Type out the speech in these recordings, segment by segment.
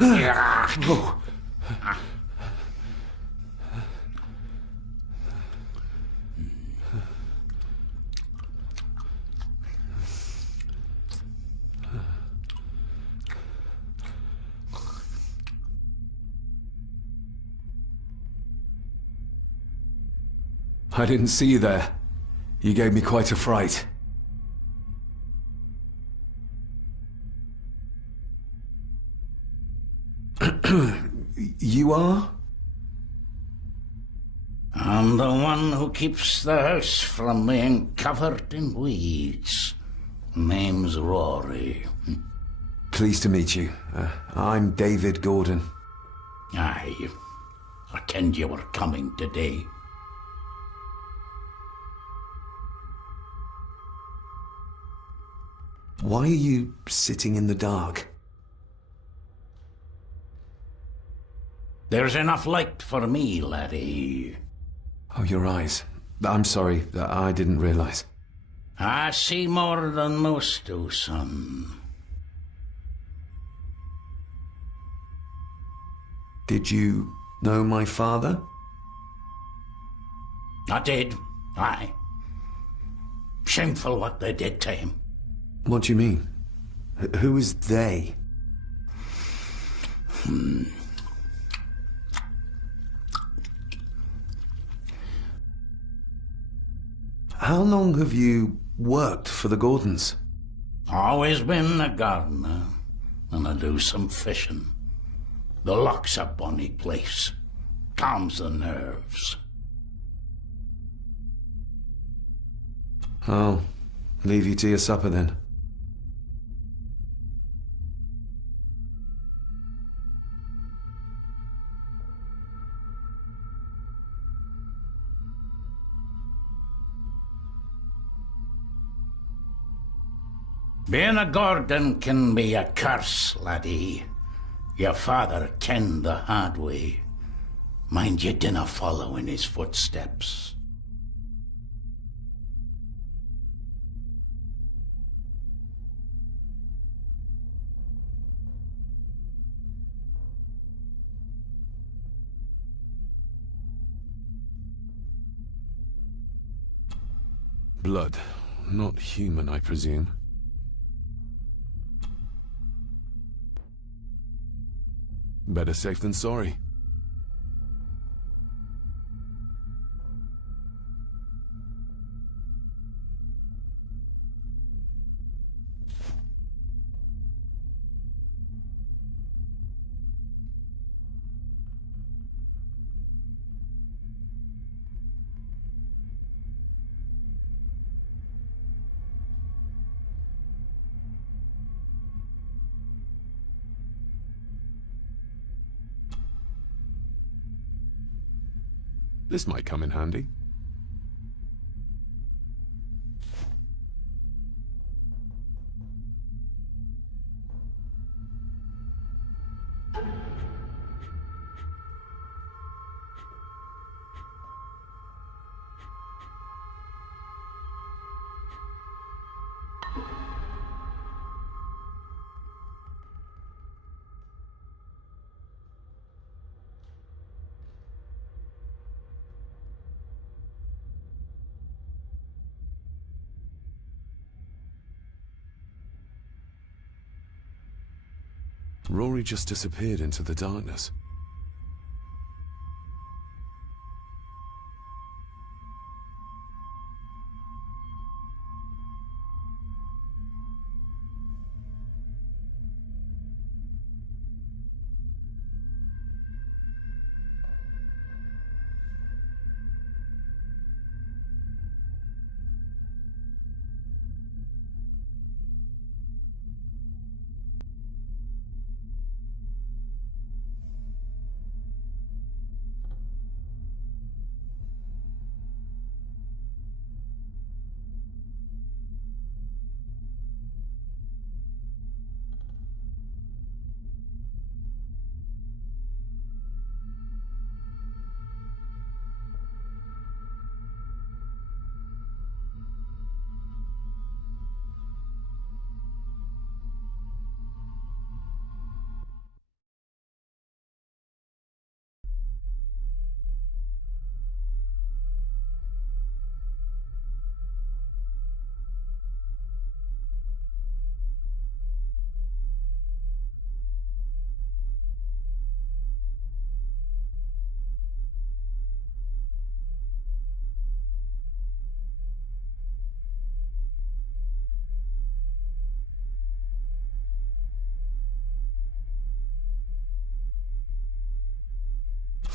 Oh. I didn't see you there. You gave me quite a fright. You are? I'm the one who keeps the house from being covered in weeds. Name's Rory. Pleased to meet you. I'm David Gordon. Aye. I kenned you were coming today. Why are you sitting in the dark? There's enough light for me, laddie. Oh, your eyes. I'm sorry, I didn't realize. I see more than most do, son. Did you know my father? I did, aye. Shameful what they did to him. What do you mean? Who is they? How long have you worked for the Gordons? Always been a gardener, and I do some fishing. The loch's a bonny place. Calms the nerves. I'll leave you to your supper then. Being a Gordon can be a curse, laddie. Your father kenned the hard way. Mind you dinna follow in his footsteps. Blood. Not human, I presume. Better safe than sorry. This might come in handy. Rory just disappeared into the darkness.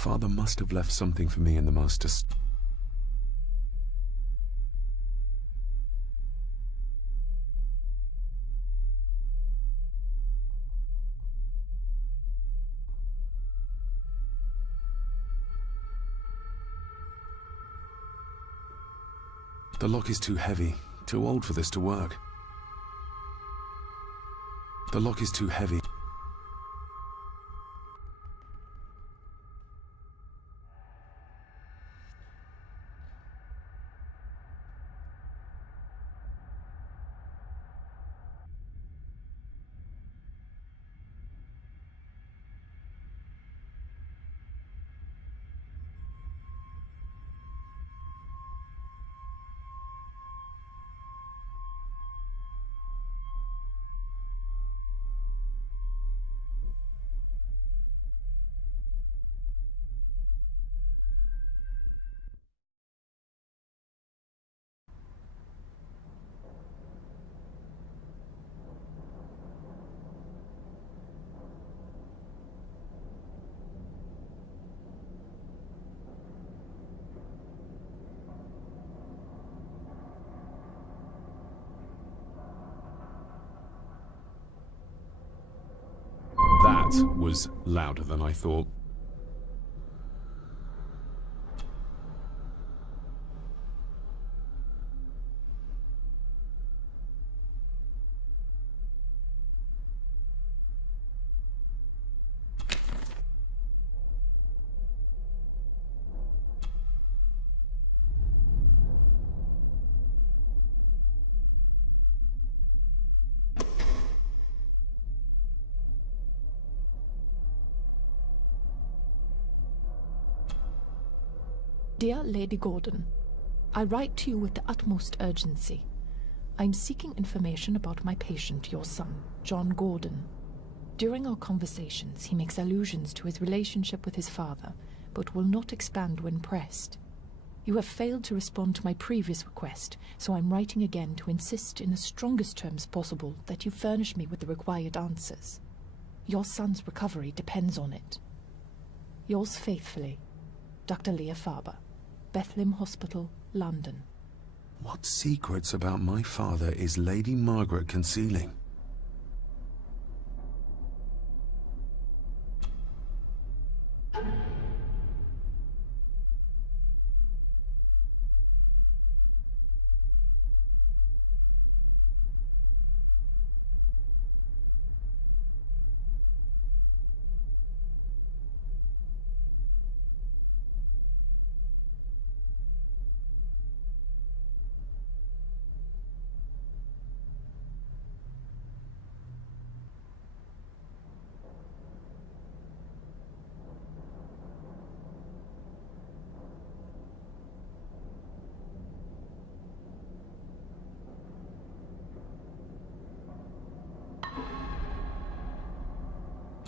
Father must have left something for me in the master. The lock is too heavy, too old for this to work. The lock is too heavy. That was louder than I thought. Dear Lady Gordon, I write to you with the utmost urgency. I am seeking information about my patient, your son, John Gordon. During our conversations, he makes allusions to his relationship with his father, but will not expand when pressed. You have failed to respond to my previous request, so I'm writing again to insist in the strongest terms possible that you furnish me with the required answers. Your son's recovery depends on it. Yours faithfully, Dr. Leah Farber, Bethlehem Hospital, London. What secrets about my father is Lady Margaret concealing?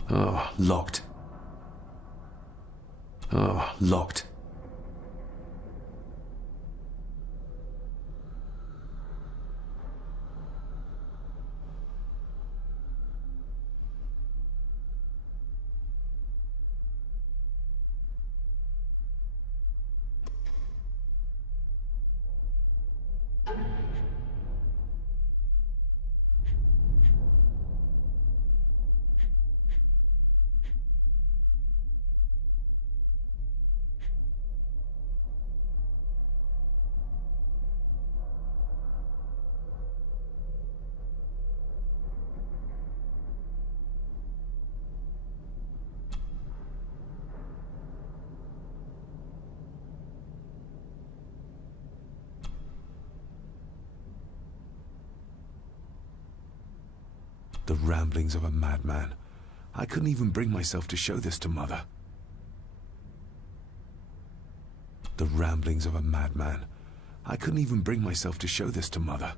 Oh, locked. Oh, locked. The ramblings of a madman. I couldn't even bring myself to show this to Mother. The ramblings of a madman. I couldn't even bring myself to show this to Mother.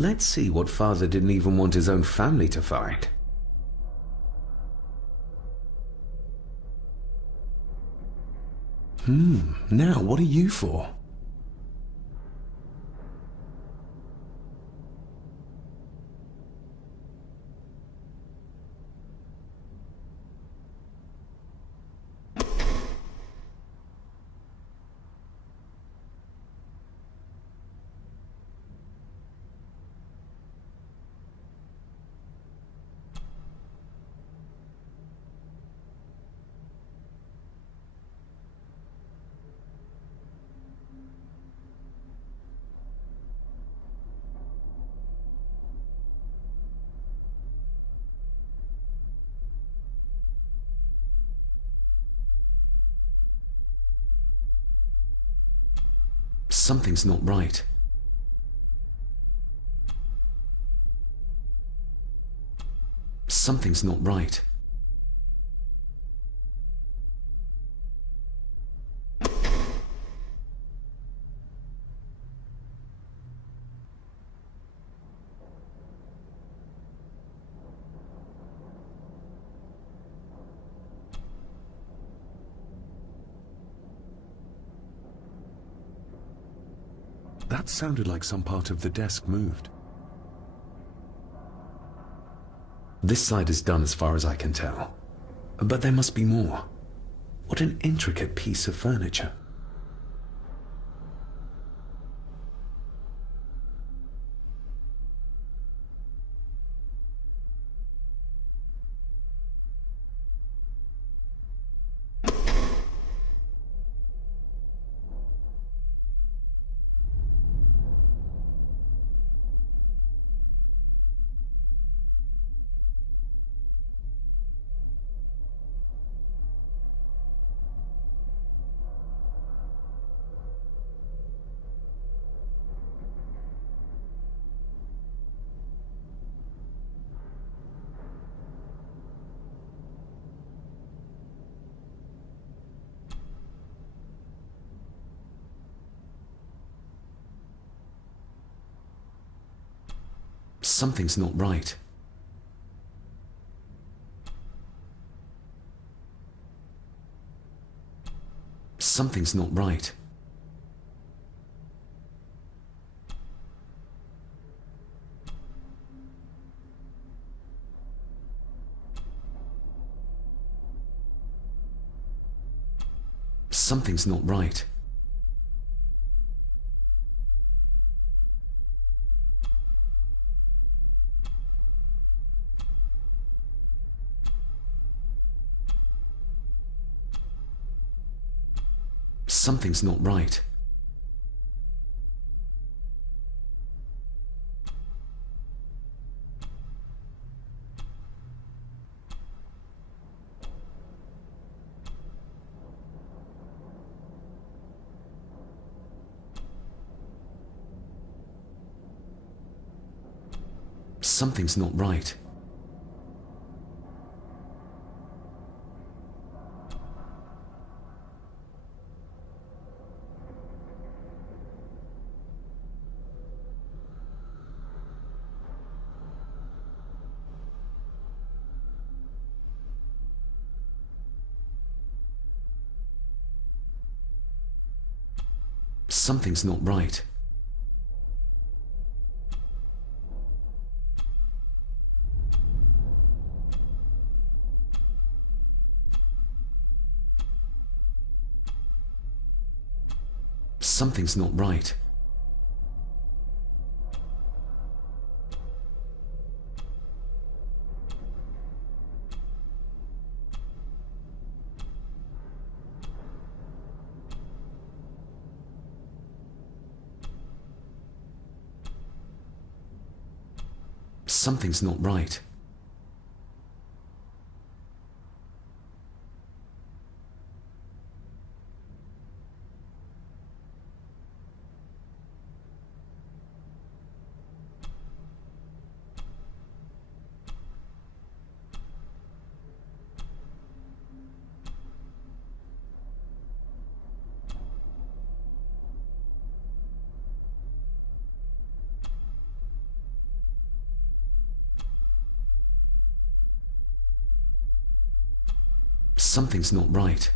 Let's see what father didn't even want his own family to find. Now what are you for? Something's not right. Something's not right. That sounded like some part of the desk moved. This side is done as far as I can tell. But there must be more. What an intricate piece of furniture. Something's not right. Something's not right. Something's not right. Something's not right. Something's not right. Something's not right. Something's not right. Something's not right. Something's not right.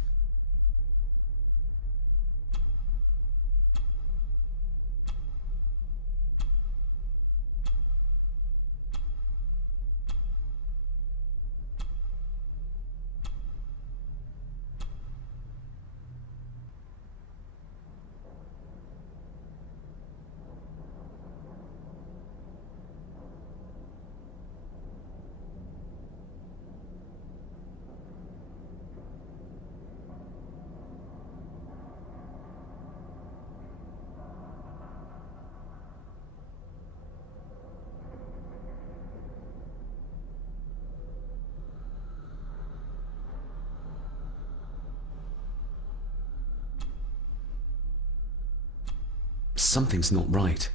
Something's not right.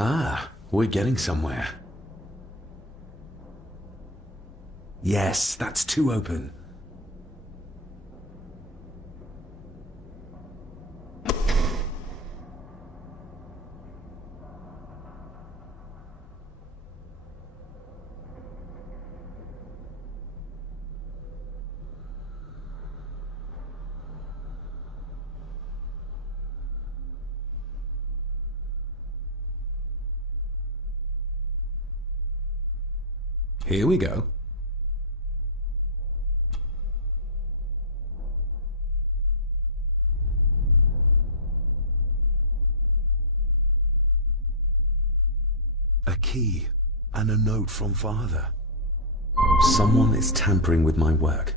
Ah, we're getting somewhere. Yes, that's too open. Here we go. A key and a note from Father. Someone is tampering with my work.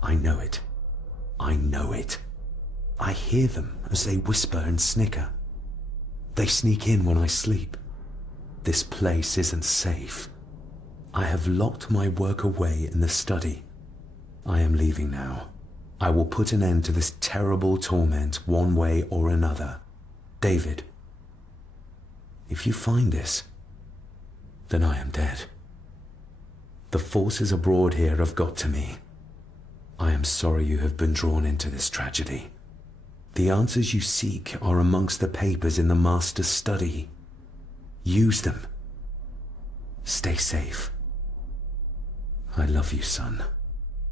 I know it. I know it. I hear them as they whisper and snicker. They sneak in when I sleep. This place isn't safe. I have locked my work away in the study. I am leaving now. I will put an end to this terrible torment one way or another. David, if you find this, then I am dead. The forces abroad here have got to me. I am sorry you have been drawn into this tragedy. The answers you seek are amongst the papers in the master's study. Use them. Stay safe. I love you, son.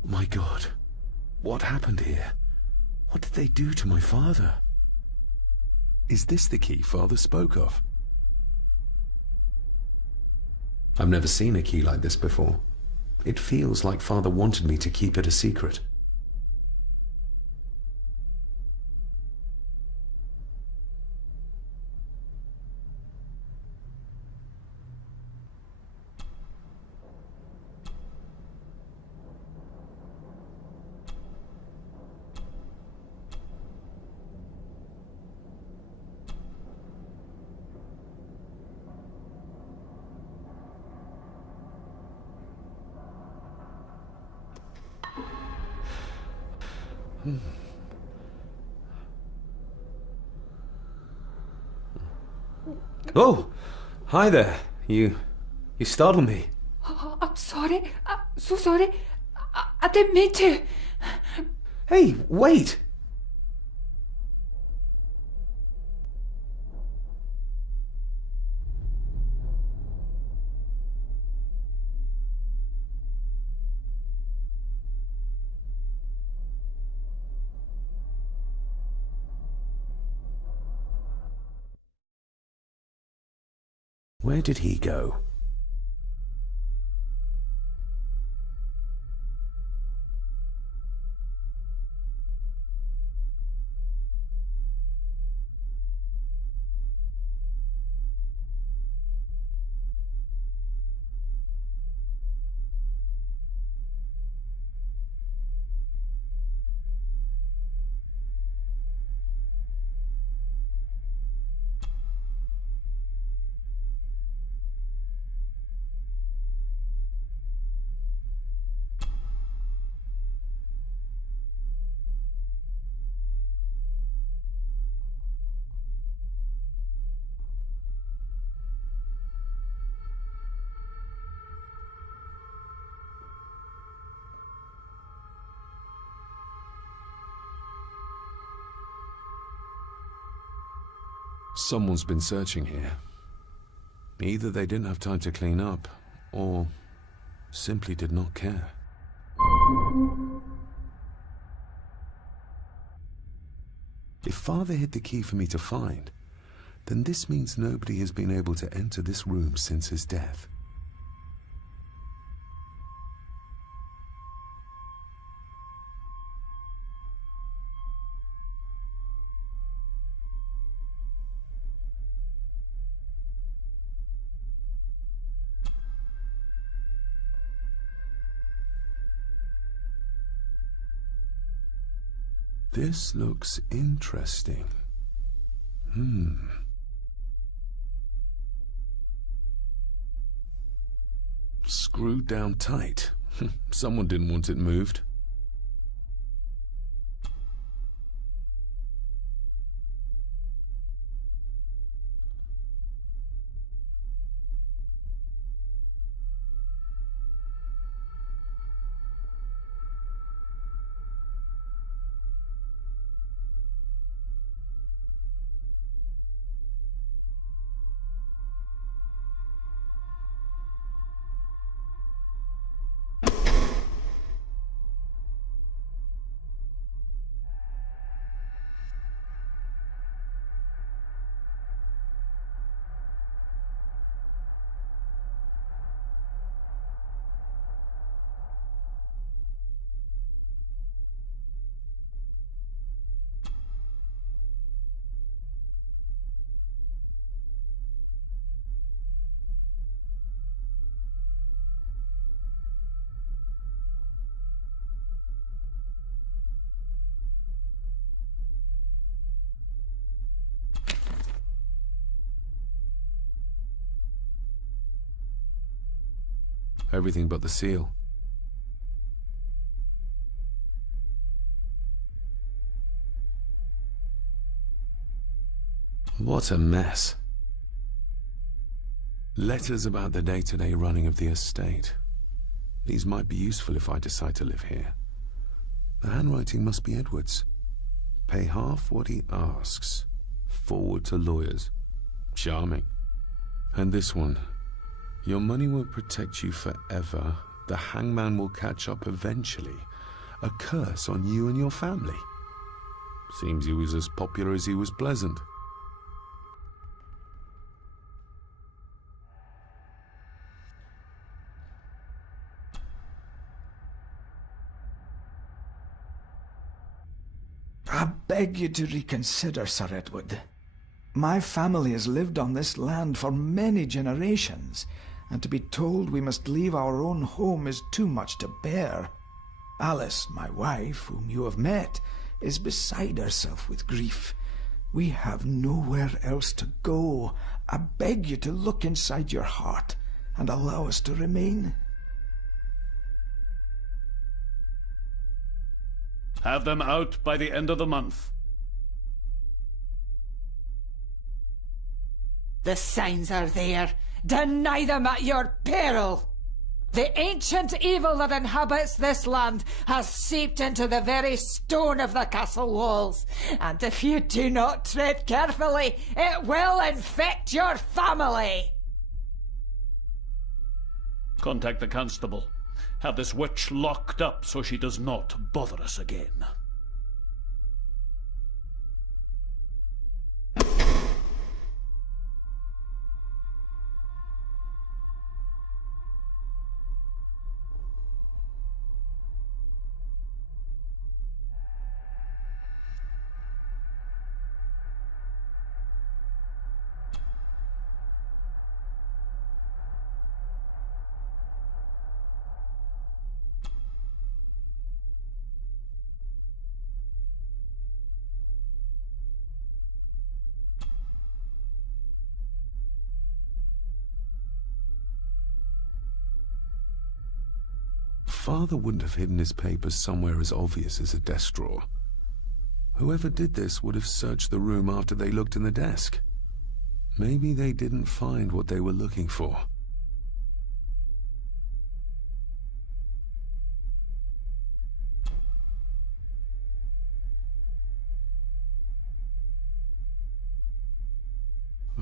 My God, what happened here? What did they do to my father? Is this the key Father spoke of? I've never seen a key like this before. It feels like Father wanted me to keep it a secret. Oh, hi there. You startled me. Oh, I'm sorry. So sorry. I didn't mean to. Hey, wait! Where did he go? Someone's been searching here. Either they didn't have time to clean up, or simply did not care. If Father hid the key for me to find, then this means nobody has been able to enter this room since his death. This looks interesting. Screwed down tight. Someone didn't want it moved. Everything but the seal. What a mess. Letters about the day-to-day running of the estate. These might be useful if I decide to live here. The handwriting must be Edward's. Pay half what he asks. Forward to lawyers. Charming. And this one. Your money won't protect you forever. The hangman will catch up eventually. A curse on you and your family. Seems he was as popular as he was pleasant. I beg you to reconsider, Sir Edward. My family has lived on this land for many generations, and to be told we must leave our own home is too much to bear. Alice, my wife, whom you have met, is beside herself with grief. We have nowhere else to go. I beg you to look inside your heart and allow us to remain. Have them out by the end of the month. The signs are there. Deny them at your peril. The ancient evil that inhabits this land has seeped into the very stone of the castle walls, and if you do not tread carefully, it will infect your family. Contact the constable. Have this witch locked up so she does not bother us again. Father wouldn't have hidden his papers somewhere as obvious as a desk drawer. Whoever did this would have searched the room after they looked in the desk. Maybe they didn't find what they were looking for.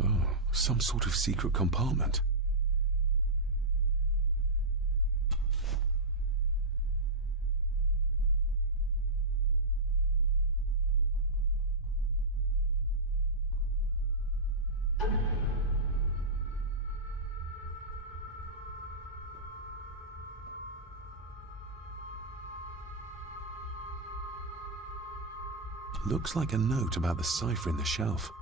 Oh, some sort of secret compartment. Looks like a note about the cipher in the shelf.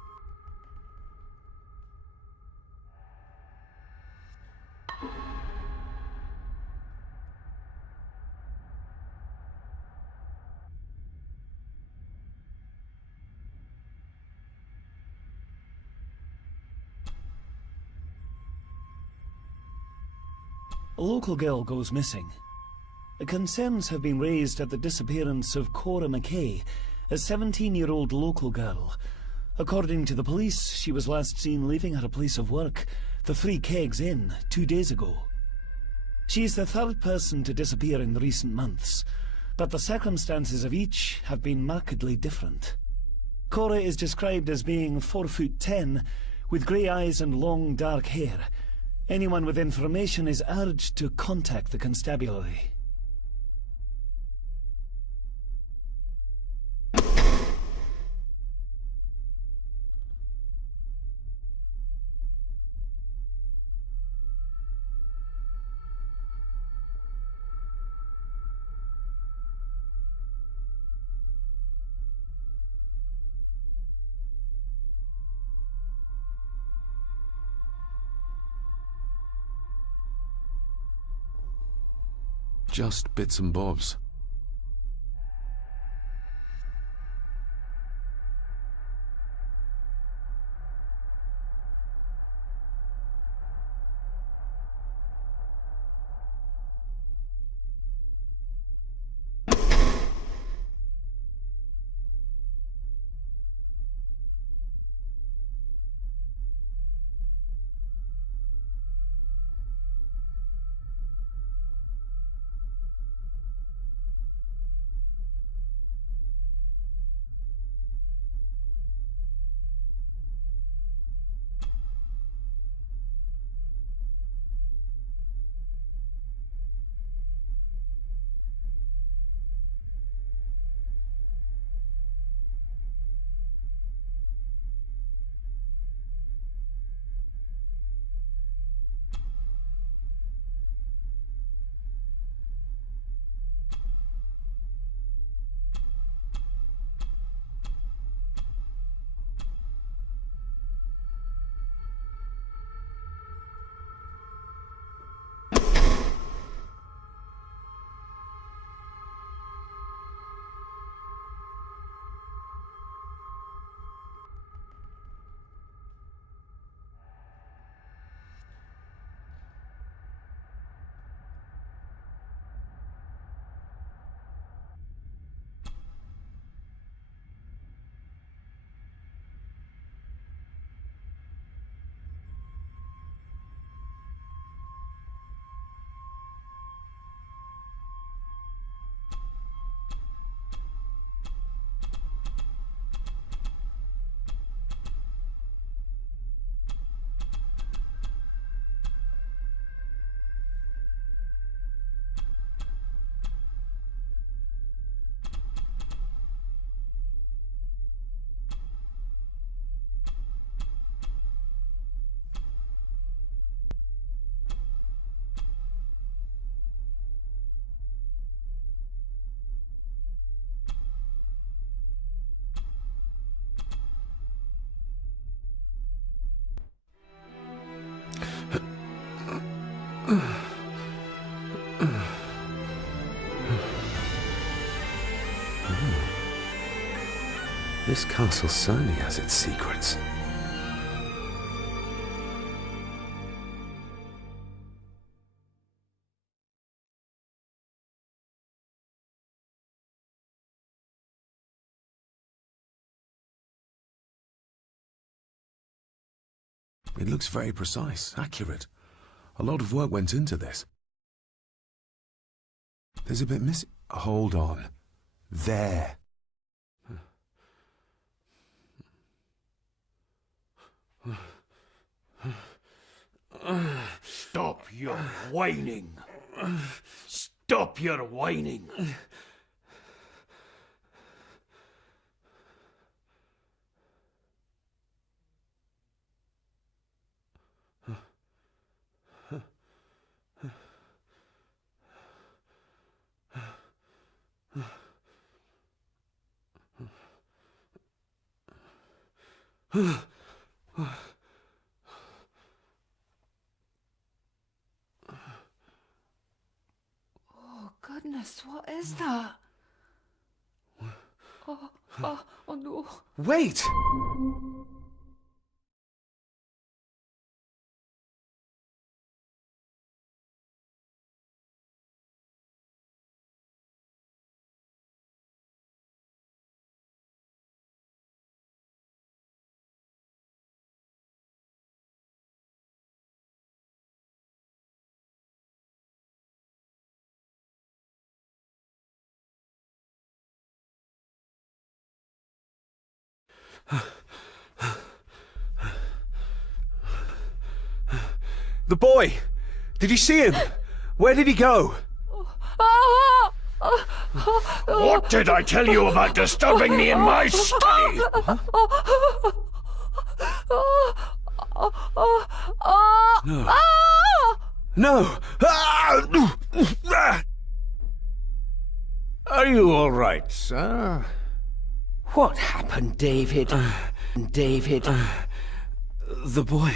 A local girl goes missing. Concerns have been raised at the disappearance of Cora McKay, a 17-year-old local girl. According to the police, she was last seen leaving her place of work, the Three Kegs Inn, 2 days ago. She is the third person to disappear in recent months, but the circumstances of each have been markedly different. Cora is described as being 4'10", with grey eyes and long dark hair. Anyone with information is urged to contact the constabulary. Just bits and bobs. This castle certainly has its secrets. It looks very precise, accurate. A lot of work went into this. There's a bit missing. Hold on. There. Stop your whining. Stop your whining. Oh, goodness, what is that? Oh no. Wait! The boy! Did you see him? Where did he go? What did I tell you about disturbing me in my study? No! Are you all right, sir? What happened, David? David? The boy.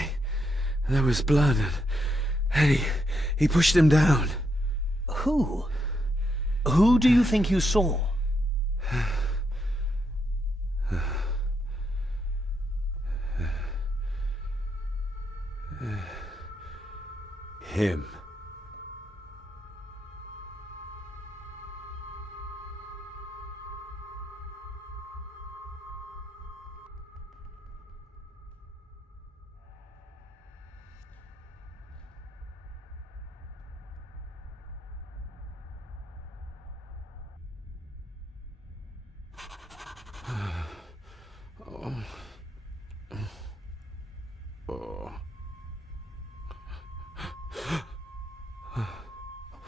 There was blood and he pushed him down. Who? Who do you think you saw? Him.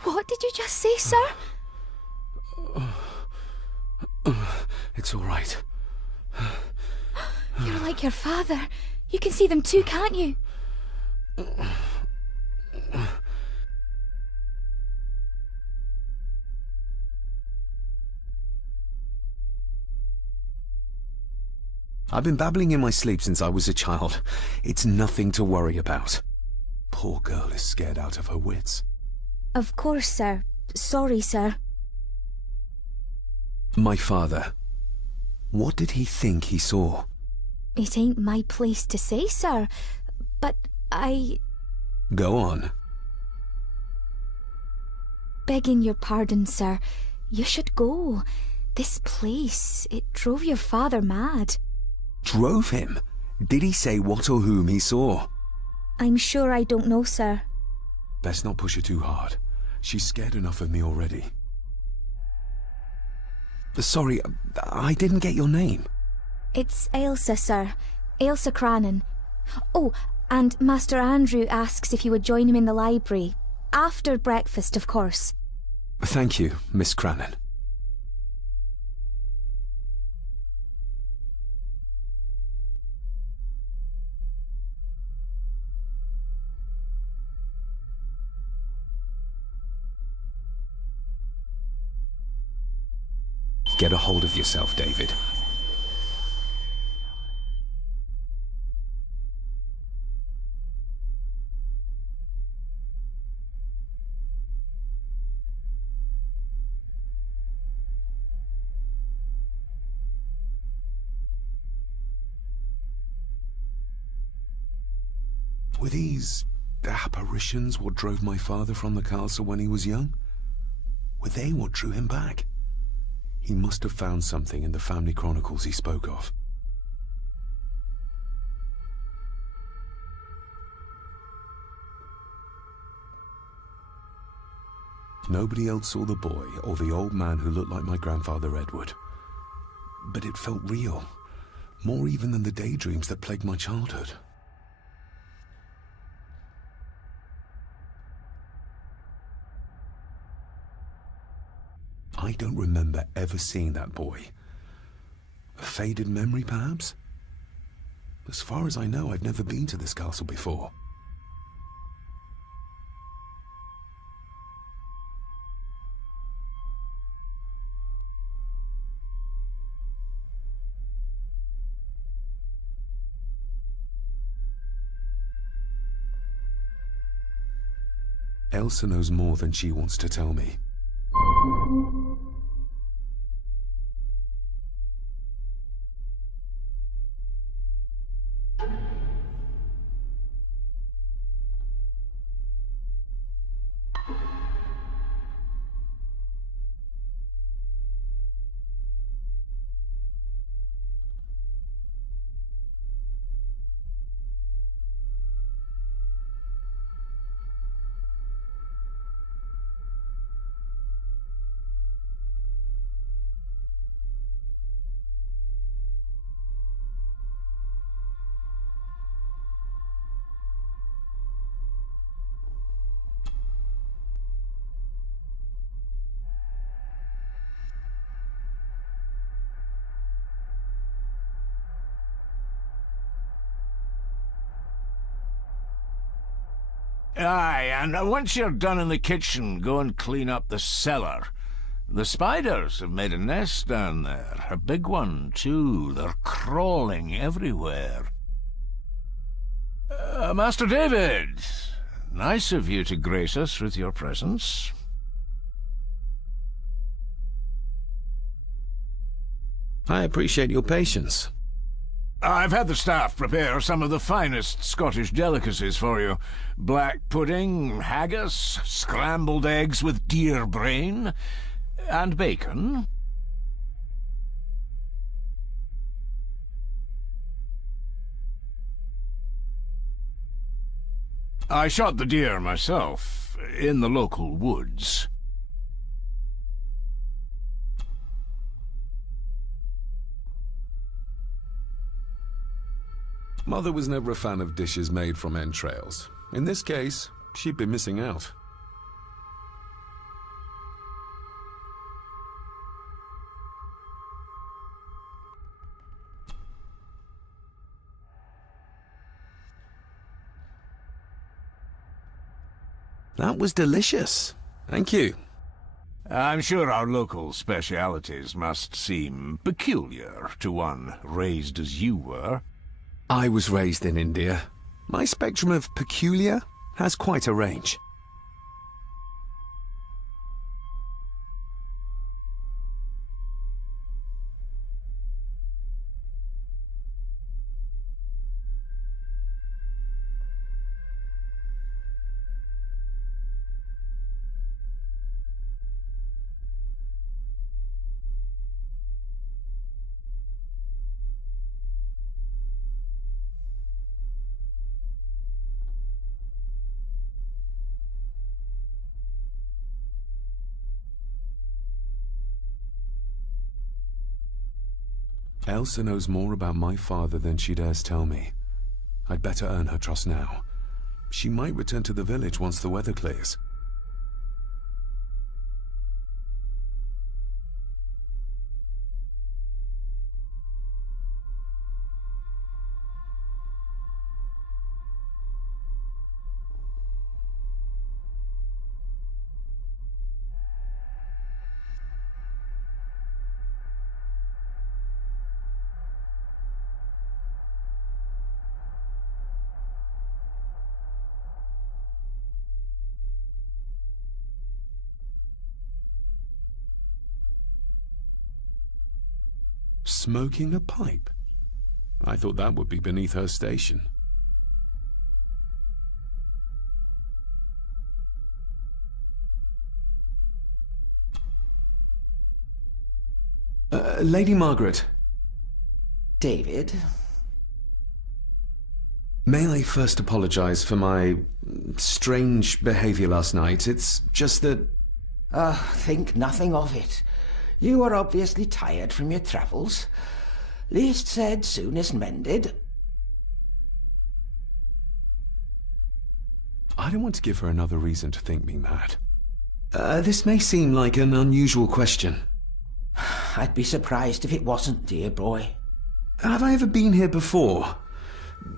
What did you just say, sir? It's all right. You're like your father. You can see them too, can't you? I've been babbling in my sleep since I was a child. It's nothing to worry about. Poor girl is scared out of her wits. Of course, sir. Sorry, sir. My father. What did he think he saw? It ain't my place to say, sir. But I... Go on. Begging your pardon, sir. You should go. This place, it drove your father mad. Drove him? Did he say what or whom he saw? I'm sure I don't know, sir. Best not push her too hard. She's scared enough of me already. Sorry, I didn't get your name. It's Ailsa, sir. Ailsa Crannan. Oh, and Master Andrew asks if you would join him in the library. After breakfast, of course. Thank you, Miss Crannan. Get a hold of yourself, David. Were these apparitions what drove my father from the castle when he was young? Were they what drew him back? He must have found something in the family chronicles he spoke of. Nobody else saw the boy or the old man who looked like my grandfather Edward. But it felt real, more even than the daydreams that plagued my childhood. I don't remember ever seeing that boy. A faded memory, perhaps? As far as I know, I've never been to this castle before. Elsa knows more than she wants to tell me. Aye, and once you're done in the kitchen, go and clean up the cellar. The spiders have made a nest down there. A big one, too. They're crawling everywhere. Master David, nice of you to grace us with your presence. I appreciate your patience. I've had the staff prepare some of the finest Scottish delicacies for you. Black pudding, haggis, scrambled eggs with deer brain, and bacon. I shot the deer myself, in the local woods. Mother was never a fan of dishes made from entrails. In this case, she'd be missing out. That was delicious. Thank you. I'm sure our local specialities must seem peculiar to one raised as you were. I was raised in India. My spectrum of peculiar has quite a range. Elsa knows more about my father than she dares tell me. I'd better earn her trust now. She might return to the village once the weather clears. Smoking a pipe? I thought that would be beneath her station. Lady Margaret. David? May I first apologize for my strange behavior last night? It's just that... Think nothing of it. You are obviously tired from your travels. Least said, soonest mended. I don't want to give her another reason to think me mad. This may seem like an unusual question. I'd be surprised if it wasn't, dear boy. Have I ever been here before?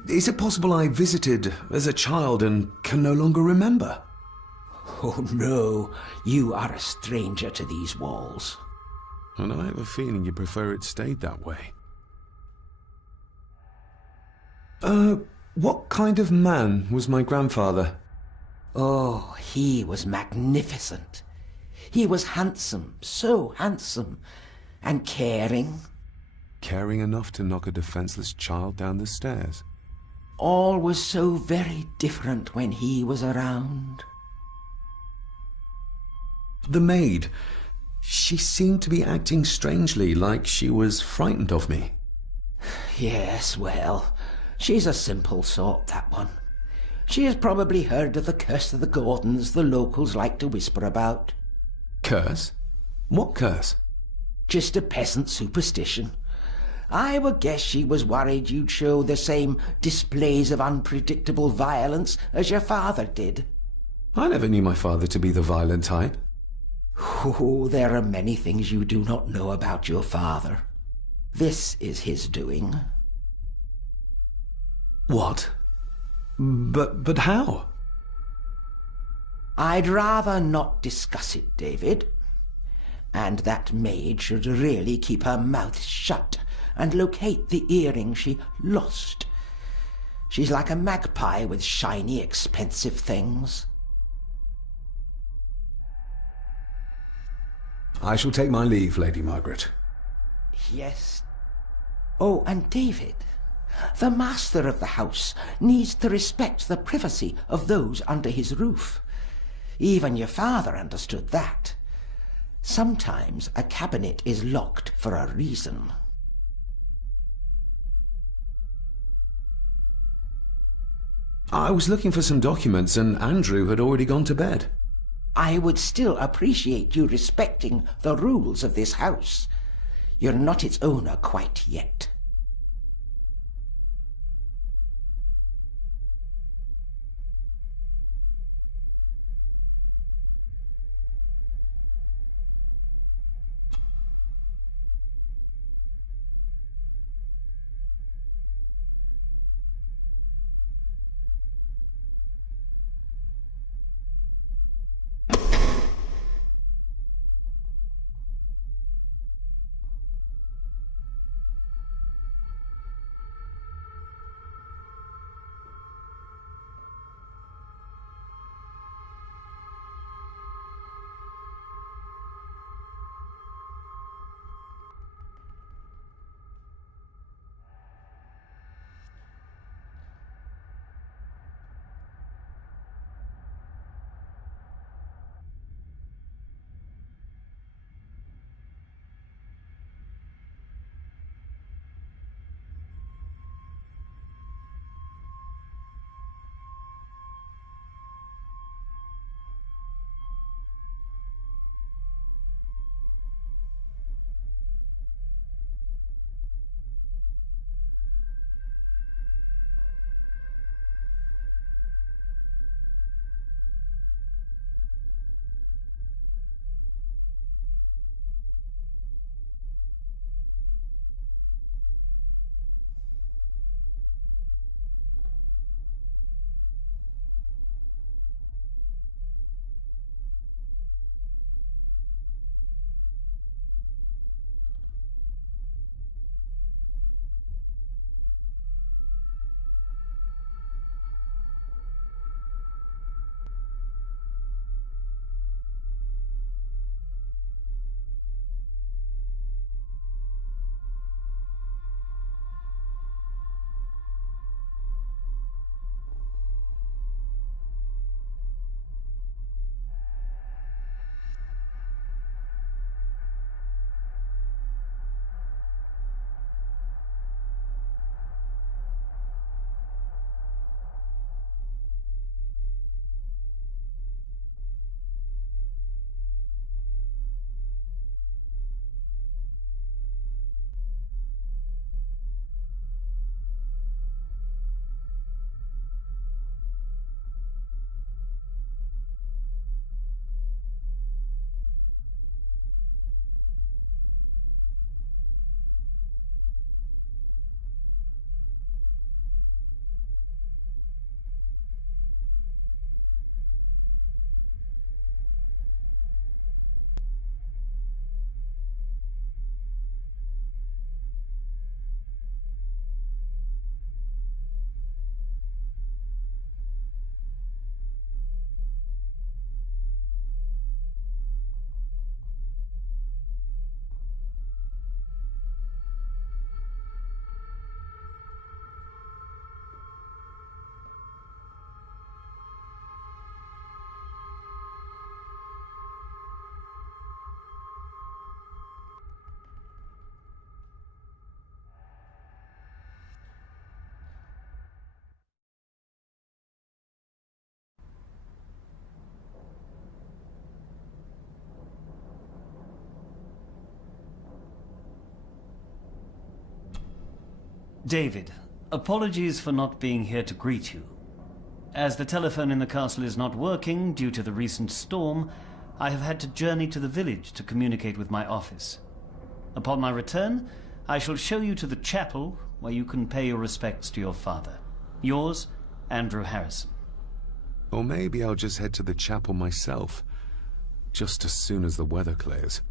Is it possible I visited as a child and can no longer remember? Oh no, you are a stranger to these walls. And I have a feeling you prefer it stayed that way. What kind of man was my grandfather? Oh, he was magnificent. He was handsome, so handsome, and caring. Caring enough to knock a defenseless child down the stairs. All was so very different when he was around. The maid. She seemed to be acting strangely, like she was frightened of me. Yes, well, she's a simple sort, that one. She has probably heard of the curse of the Gordons the locals like to whisper about. Curse? What curse? Just a peasant superstition. I would guess she was worried you'd show the same displays of unpredictable violence as your father did. I never knew my father to be the violent type. Oh, there are many things you do not know about your father. This is his doing. What? But how? I'd rather not discuss it, David. And that maid should really keep her mouth shut and locate the earring she lost. She's like a magpie with shiny, expensive things. I shall take my leave, Lady Margaret. Yes. Oh, and David, the master of the house needs to respect the privacy of those under his roof. Even your father understood that. Sometimes a cabinet is locked for a reason. I was looking for some documents and Andrew had already gone to bed. I would still appreciate you respecting the rules of this house. You're not its owner quite yet. David, apologies for not being here to greet you. As the telephone in the castle is not working due to the recent storm, I have had to journey to the village to communicate with my office. Upon my return, I shall show you to the chapel where you can pay your respects to your father. Yours, Andrew Harrison. Or maybe I'll just head to the chapel myself, just as soon as the weather clears.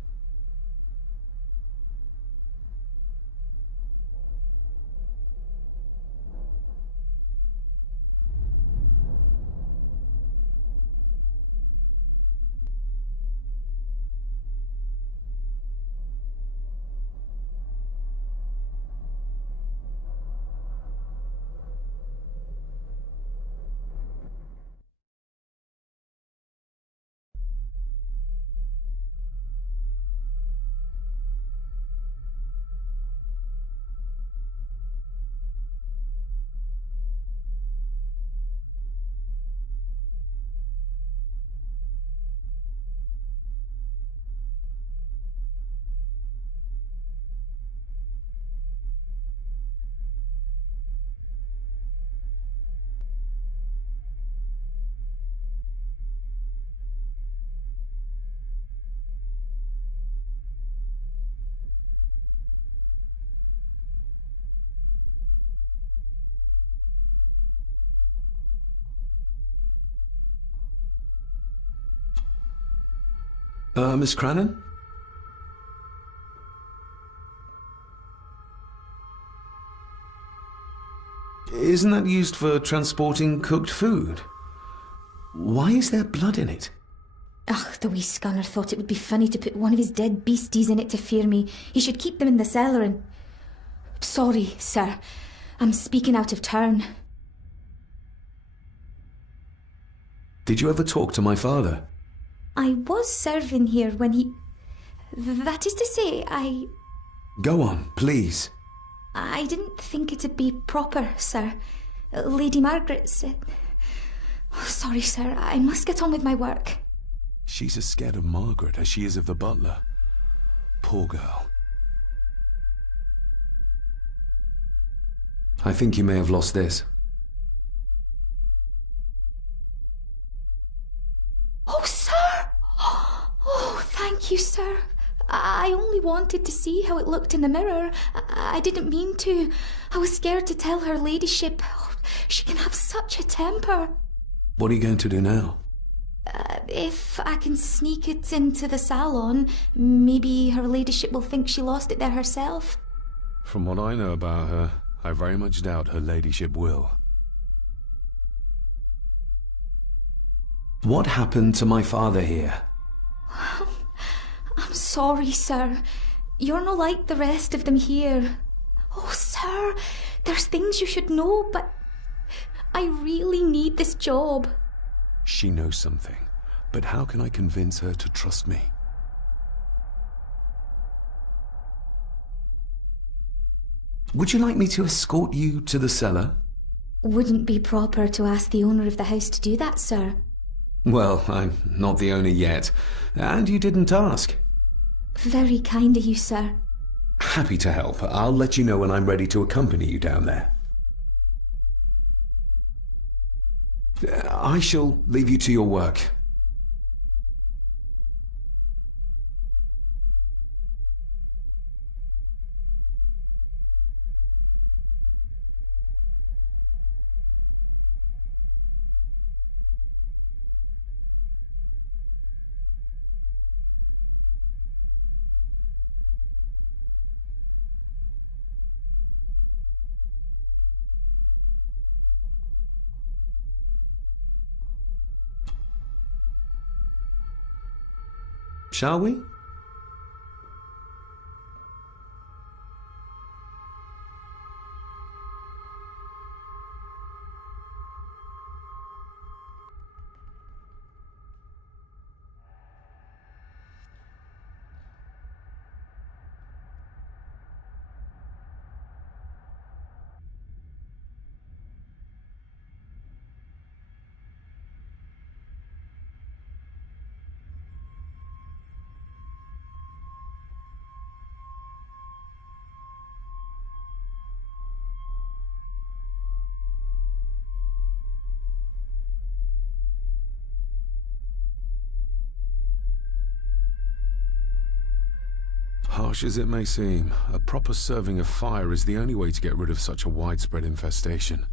Miss Crannan? Isn't that used for transporting cooked food? Why is there blood in it? Ugh, the wee scunner thought it would be funny to put one of his dead beasties in it to fear me. He should keep them in the cellar and... Sorry, sir. I'm speaking out of turn. Did you ever talk to my father? I was serving here when he... That is to say, Go on, please. I didn't think it'd be proper, sir. Lady Margaret said... Sorry, sir. I must get on with my work. She's as scared of Margaret as she is of the butler. Poor girl. I think you may have lost this. Oh, sir! Oh, thank you, sir. I only wanted to see how it looked in the mirror. I didn't mean to. I was scared to tell her ladyship. Oh, she can have such a temper. What are you going to do now? If I can sneak it into the salon, maybe her ladyship will think she lost it there herself. From what I know about her, I very much doubt her ladyship will. What happened to my father here? I'm sorry, sir. You're no like the rest of them here. Oh, sir, there's things you should know, but I really need this job. She knows something, but how can I convince her to trust me? Would you like me to escort you to the cellar? Wouldn't be proper to ask the owner of the house to do that, sir. Well, I'm not the owner yet, and you didn't ask. Very kind of you, sir. Happy to help. I'll let you know when I'm ready to accompany you down there. I shall leave you to your work. Shall we? Harsh as it may seem, a proper serving of fire is the only way to get rid of such a widespread infestation.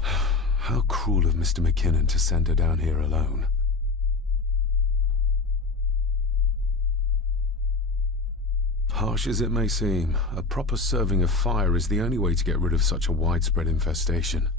How cruel of Mr. McKinnon to send her down here alone. Harsh as it may seem, a proper serving of fire is the only way to get rid of such a widespread infestation.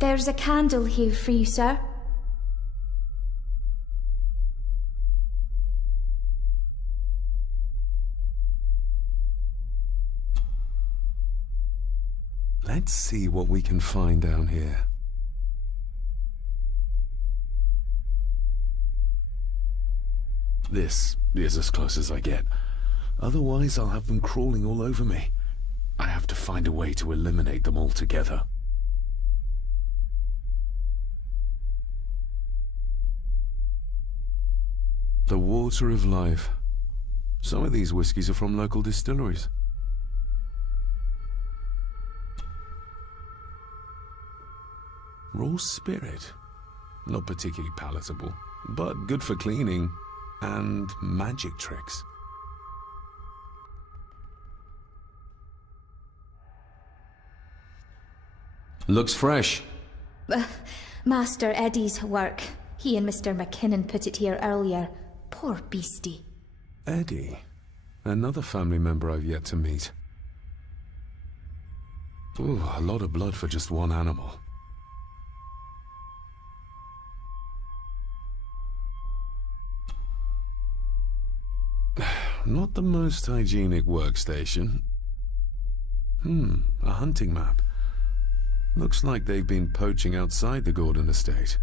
There's a candle here for you, sir. Let's see what we can find down here. This is as close as I get. Otherwise, I'll have them crawling all over me. I have to find a way to eliminate them altogether. The water of life. Some of these whiskies are from local distilleries. Raw spirit. Not particularly palatable, but good for cleaning and magic tricks. Looks fresh. Master Eddie's work. He and Mr. McKinnon put it here earlier. Poor beastie. Eddie. Another family member I've yet to meet. Ooh, a lot of blood for just one animal. Not the most hygienic workstation. A hunting map. Looks like they've been poaching outside the Gordon estate.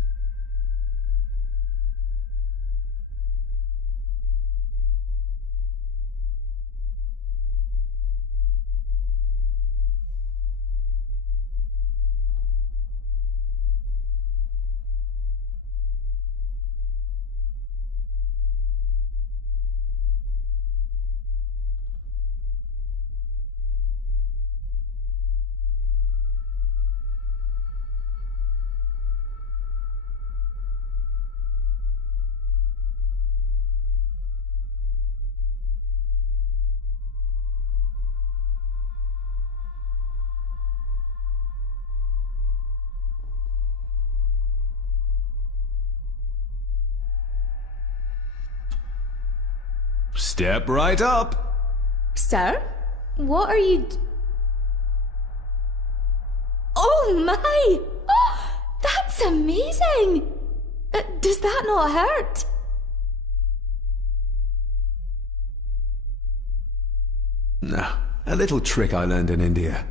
Step right up! Sir? What are you Oh my! Oh, that's amazing! Does that not hurt? No, a little trick I learned in India.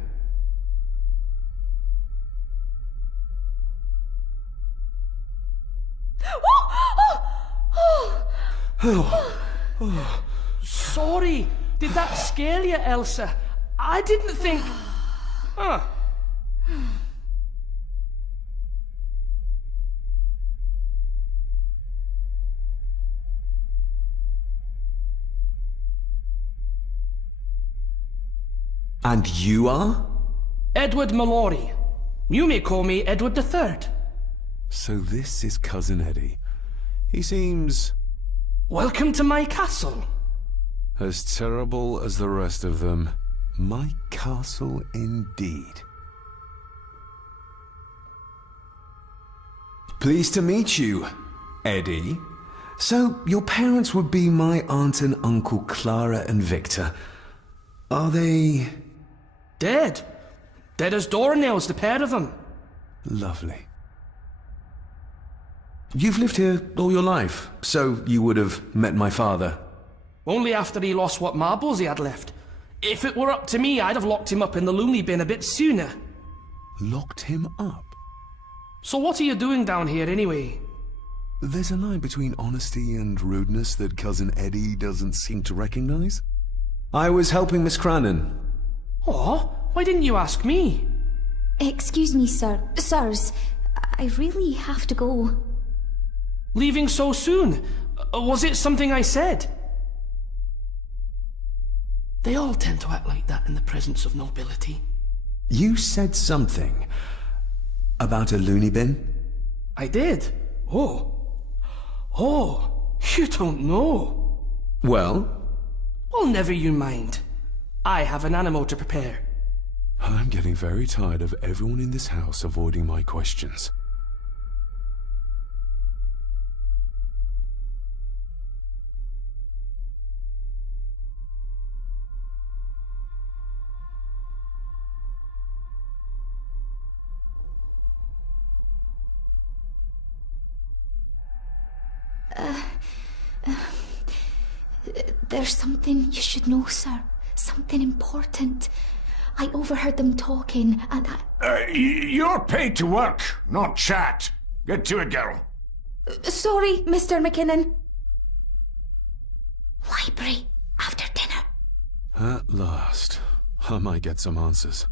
Sorry, did that scare you, Elsa? I didn't think... Huh. And you are? Edward Mallory. You may call me Edward III. So this is Cousin Eddie. He seems... Welcome to my castle. as terrible as the rest of them. My castle indeed. Pleased to meet you, Eddie. So, your parents would be my aunt and uncle Clara and Victor. Are they... Dead. Dead as doornails, the pair of them. Lovely. You've lived here all your life, so you would have met my father. Only after he lost what marbles he had left. If it were up to me, I'd have locked him up in the loony bin a bit sooner. Locked him up? So what are you doing down here anyway? There's a line between honesty and rudeness that Cousin Eddie doesn't seem to recognize. I was helping Miss Crannan. Oh, why didn't you ask me? Excuse me, sirs. I really have to go. Leaving so soon? Was it something I said? They all tend to act like that in the presence of nobility. You said something about a loony bin? I did? Oh, you don't know. Well? Well, never you mind. I have an animal to prepare. I'm getting very tired of everyone in this house avoiding my questions. There's something you should know, sir. Something important. I overheard them talking, and You're paid to work, not chat. Get to it, girl. Sorry, Mr. McKinnon. Library after dinner. At last, I might get some answers.